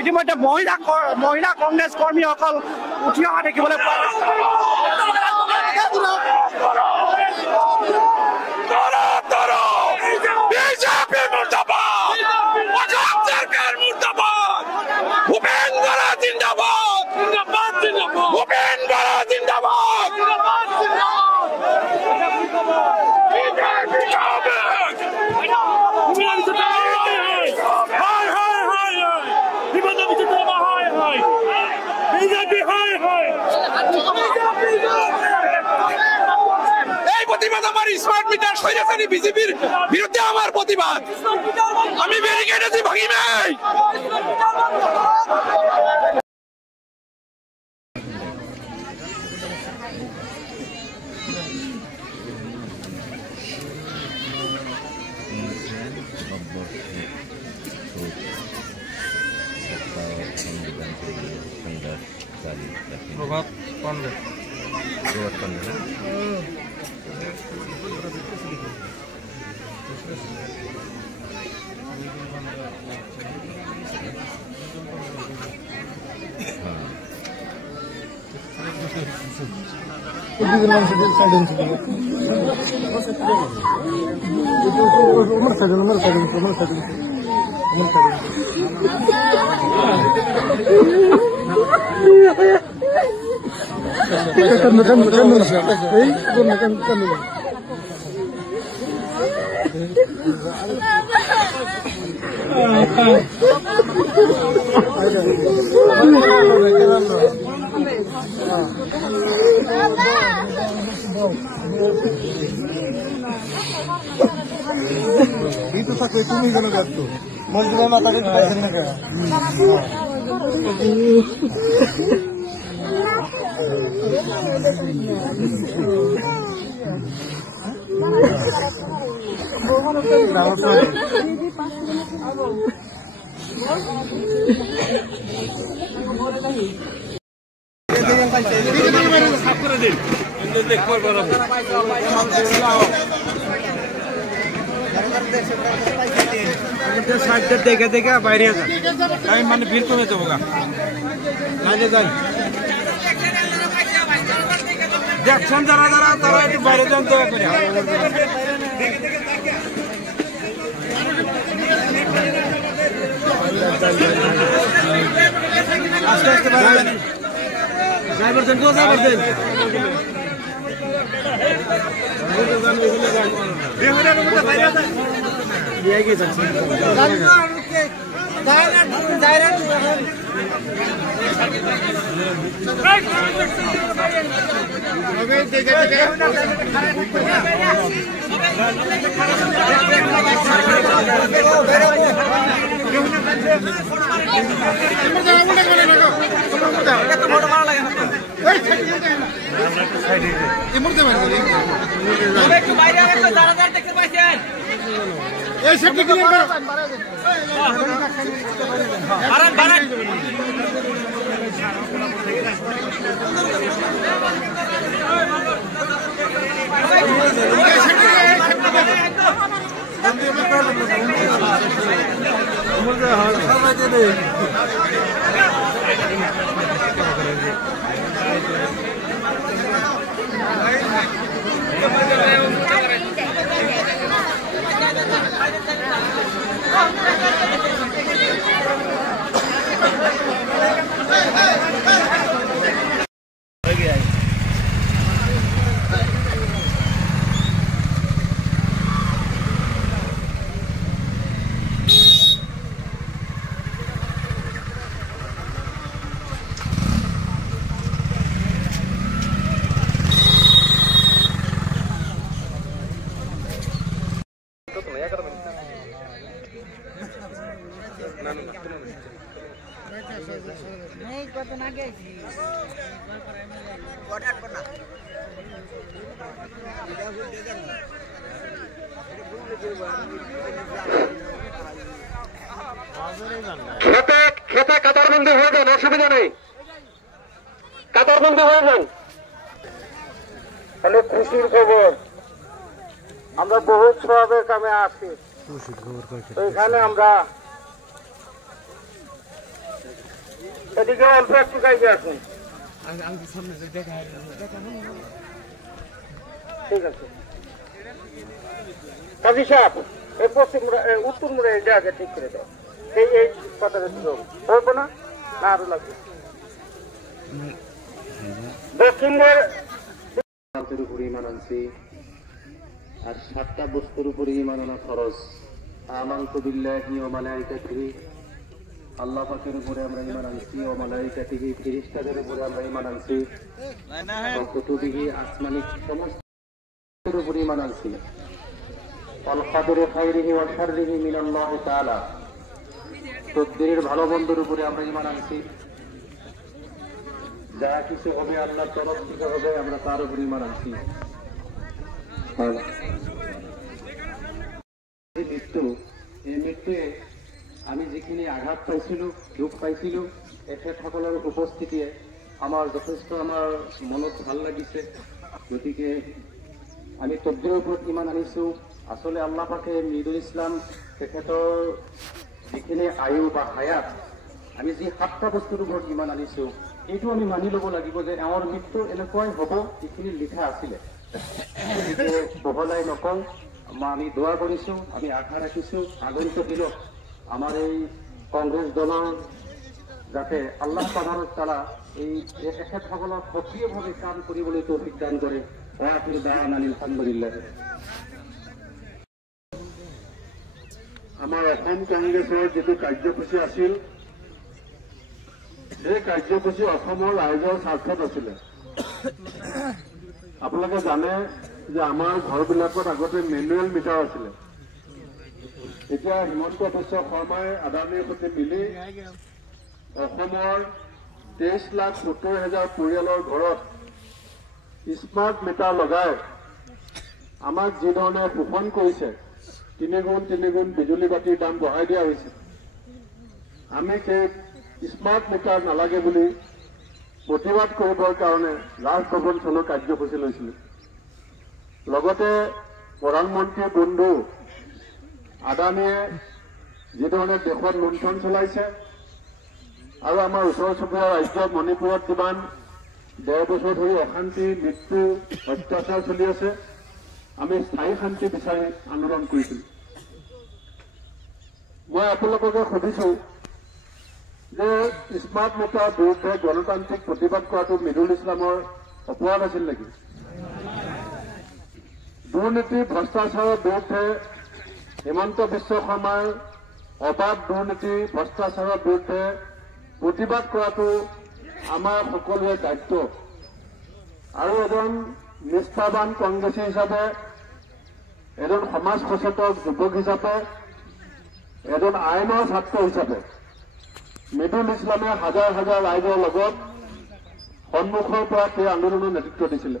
ইতিমধ্যে মহিলা কংগ্ৰেছ কৰ্মীসকল উঠি অহা দেখিবলৈ পোৱা প্রতিবাদ আমার স্মার্ট মিটার সৈরাচারী বিজেপির বিরুদ্ধে আমার প্রতিবাদ আমি ব্যারিকেড আছি ভাগি নাই প্রভাব পড়বে itu satu kumi kalau gitu mau gimana tadi paisen naga দেখে দেখে বাইরে যান আমি মানে ভিড় কমে যাবো গা যান দেখছেন যারা যারা তারা একটু বাইরে যান দয়া করে আস্তে আস্তে বাইরে যান ড্রাইভার দেন তো ড্রাইভার দেন দিয়ে গেছে খেতে কাতারবন্দি হয়ে যান, অসুবিধা নেই, কাতারবন্দি হয়ে যান। অনেক খুশির খবর, আমরা বহু সবের কামে আছি। এখানে আমরা এদিকে অল্প একটু গাইবে আসুন। ঠিক আছে কাজী সাহেব, এই পশ্চিম উত্তর মুড়ে এটা আগে ঠিক করে দাও। এই কথাটা বলবো না আরো লাগবে দক্ষিণ উপরে ইমান আনছি আর 7টা বস্তুর উপরে ইমান আনা খরচ। আমানতু বিল্লাহি ওয়া মালাইকাতিহি, আল্লাহ পাকের উপরে আমরা ইমান আনছি, ওয়া মালাইকাতিহি ফেরেশতাদের উপরে আমরা ইমান আনছি, ওয়া কুতুবিহি আসমানি সমস্ত উপরে ইমান আনছি, ওয়াল কদরি খাইরিহি ওয়া শাররিহি মিনাল্লাহি তাআলা, তকদীরের ভালো মন্দের উপরে আমরা ইমান আনছি, যা কিছু হবে আল্লাহর তরফ থেকে হবে আমরা তার উপরে ইমান আনছি। মৃত্যু, এই মৃত্যুয়ে আমি যেখানে আঘাত পাইছিল, দুঃখ পাইছিল, এখেতসকলৰ উপস্থিতিয়ে আমাৰ যথেষ্ট আমাৰ মনত ভাল লাগিছে। গতিকে আমি তকদীৰৰ ওপৰত ইমান আনিছো। আসলে আল্লাহ পাকে মৃদুল ইসলাম তেখেতৰ যিখিনি আয়ু বা হায়াত, আমি যি 7টা বস্তুৰ ওপৰত ইমান আনিছো, এইটো আমি মানি ল'ব লাগিব যে এওঁৰ মৃত্যু এনেকুৱাই হ'ব যিখিনি লিখা আছিলে। বহলাই নকওঁ, আমি দোয়া কৰিছো, আমি আশা ৰাখিছো আগন্তুক দিনত আমাৰ এই কংগ্ৰেছ দলৰ যাতে আল্লাহ তাআলা এই এখেতসকলক সক্ৰিয়ভাৱে কাম কৰিবলৈ তৌফিক দান কৰে। আলহামদুলিল্লাহ। আমাৰ অসম কংগ্ৰেছৰ যিটো কাৰ্যসূচী আছিল, সেই কাৰ্যসূচী অসমৰ ৰাইজৰ স্বাৰ্থত আছিলে। আপোনালোকে জানে যে আমাৰ ঘৰবিলাকত আগতে মেনুৱেল মিটাৰ আছিলে। এতিয়া হিমন্ত বিশ্ব শৰ্মাই আদানীৰ সৈতে মিলি অসমৰ 23,70,000 পৰিয়ালৰ ঘৰত স্মাৰ্ট মিটাৰ লগাই আমাক যিধৰণে শোষণ কৰিছে, 3 গুণ বিজুলী বাতিৰ দাম বঢ়াই দিয়া হৈছে। আমি সেই স্মাৰ্ট মিটাৰ নালাগে বুলি প্ৰতিবাদ কৰিবৰ কাৰণে ৰাজভৱন চলোৱা কাৰ্যসূচী লৈছিলো। লগতে প্ৰধানমন্ত্ৰী বন্ধু আদানীয়ে যিধৰণে দেশত লুণ্ঠন চলাইছে আৰু আমাৰ ওচৰ চুবুৰীয়া ৰাজ্য মণিপুৰত যিমান 10 বছৰ ধৰি অশান্তি, মৃত্যু, অত্যাচাৰ চলি আছে, আমি স্থায়ী শান্তি বিচাৰি আন্দোলন কৰিছিলো। মই আপোনালোককে সুধিছো যে স্মাৰ্ট মিটাৰৰ বিৰুদ্ধে গণতান্ত্ৰিক প্ৰতিবাদ কৰাটো মৃদুল ইছলামৰ অপৰাধ আছিল নেকি? দুৰ্নীতি ভ্ৰষ্টাচাৰৰ বিৰুদ্ধে হিমন্ত বিশ্ব শৰ্মাৰ অবাধ দুৰ্নীতি ভ্ৰষ্টাচাৰৰ বিৰুদ্ধে প্ৰতিবাদ কৰাটো আমাৰ সকলোৰে দায়িত্ব। আৰু এজন নিষ্ঠাবান কংগ্ৰেছী হিচাপে, এজন সমাজ সচেতন যুৱক হিচাপে, এজন আইনৰ ছাত্ৰ হিচাপে মৃদুল ইছলামে হাজাৰ হাজাৰ ৰাইজৰ লগত সন্মুখৰ পৰা সেই আন্দোলনৰ নেতৃত্ব দিছিলে।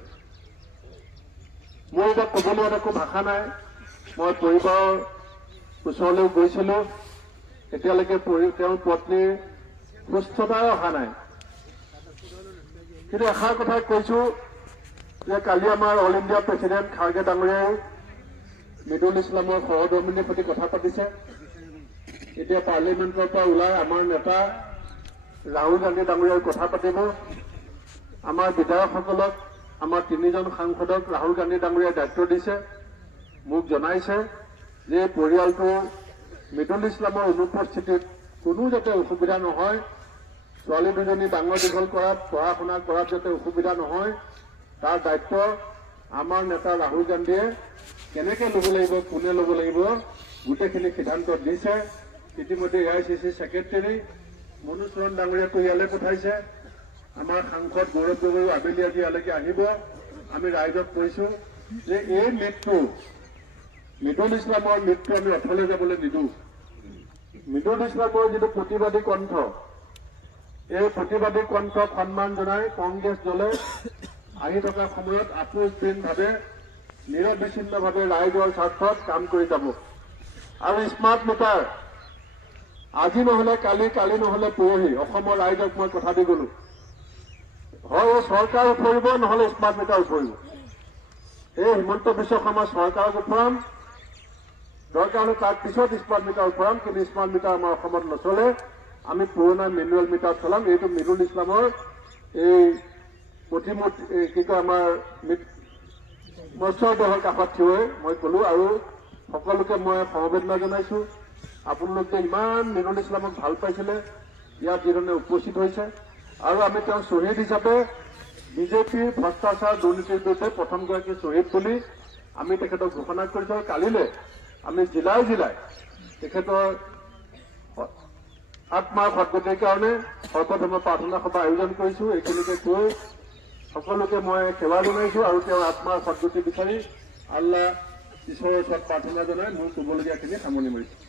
মোৰ এতিয়া কবলৈ একো ভাষা নাই। মই পৰিবাৰৰ ওচৰলৈ গৈছিলো, এতিয়ালৈকে তেওঁৰ পত্নীৰ সুস্থতাই অহা নাই। কিন্তু এষাৰ কথা কৈছো যে কালি আমাৰ অল ইণ্ডিয়া প্ৰেচিডেণ্ট খাৰ্গে ডাঙৰীয়াই মৃদুল ইছলামৰ সহধৰ্মিনীৰ প্ৰতি কথা পাতিছে। এতিয়া পাৰ্লিমেণ্টৰ পৰা ওলাই আমাৰ নেতা ৰাহুল গান্ধী ডাঙৰীয়াই কথা পাতিব। আমাৰ বিধায়কসকলক, আমাৰ 3জন সাংসদক ৰাহুল গান্ধী ডাঙৰীয়াই দায়িত্ব দিছে। মোক জনাইছে যে পৰিয়ালটো মৃদুল ইছলামৰ অনুপস্থিতিত কোনো যাতে অসুবিধা নহয়, ছোৱালী দুজনী ডাঙৰ দীঘল কৰাত, পঢ়া শুনা কৰাত যাতে অসুবিধা নহয়, তাৰ দায়িত্ব আমাৰ নেতা ৰাহুল গান্ধীয়ে কেনেকৈ ল'ব লাগিব, কোনে ল'ব লাগিব, গোটেইখিনি সিদ্ধান্ত দিছে। ইতিমধ্যে AICC ছেক্ৰেটাৰী মনোজ চৰণ ডাঙৰীয়াকো ইয়ালৈ পঠাইছে। আমাৰ সাংসদ গৌৰৱ গগৈ আবেলি আজি ইয়ালৈকে আহিব। আমি ৰাইজক কৈছো যে এই মৃত্যু, মৃদুল ইছলামৰ মৃত্যু আমি অথলে যাবলৈ নিদিওঁ। মৃদুল ইছলামৰ যিটো প্ৰতিবাদী কণ্ঠ, এই প্ৰতিবাদী কণ্ঠক সন্মান জনাই কংগ্ৰেছ দলে আহি থকা সময়ত আপোচহীনভাৱে নিৰবিচ্ছিন্নভাৱে ৰাইজৰ স্বাৰ্থত কাম কৰি যাব। আৰু স্মাৰ্ট মিটাৰ আজি নহলে কালি, কালি নহলে পৰহি অসমৰ ৰাইজক মই কথা দি গলো, হয় চৰকাৰ উফৰিব, নহলে স্মাৰ্ট মিটাৰ উফৰিব। এই হিমন্ত বিশ্ব শৰ্মাৰ চৰকাৰক উফৰাম, দৰকাৰ হ'লে তাৰ পিছত স্মাৰ্ট মিটাৰ ভৰাম, কিন্তু স্মাৰ্ট মিটাৰ আমাৰ অসমত নচলে। আমি পুৰণা মেনুৱেল মিটাৰ চলাম। এইটো মিডুল ইছলামৰ এই প্ৰতিমূৰ্তি কি কয় আমাৰ মৎস্যৰ দেহৰ কাষত থিয় হৈ মই ক'লো, আৰু সকলোকে মই সমবেদনা জনাইছো। আপোনালোকে ইমান মিডুল ইছলামক ভাল পাইছিলে, ইয়াত যিধৰণে উপস্থিত হৈছে, আৰু আমি তেওঁ শ্বহীদ হিচাপে বিজেপিৰ ভ্ৰষ্টাচাৰ দুৰ্নীতিৰ বিৰুদ্ধে প্ৰথমগৰাকী শ্বহীদ বুলি আমি তেখেতক ঘোষণা কৰিছো। আৰু কালিলৈ আমি জিলাই জিলাই তেখেতৰ আত্মাৰ সদ্গতিৰ কাৰণে সৰ্বধৰ্ম প্ৰাৰ্থনা সভা আয়োজন কৰিছো। এইখিনিকে কৈ সকলোকে মই সেৱা জনাইছো, আৰু তেওঁৰ আত্মাৰ সদ্গতি বিচাৰি আল্লাহ ঈশ্বৰৰ ওচৰত প্ৰাৰ্থনা জনাই মোৰ ক'বলগীয়াখিনি সামৰণি মাৰিছো।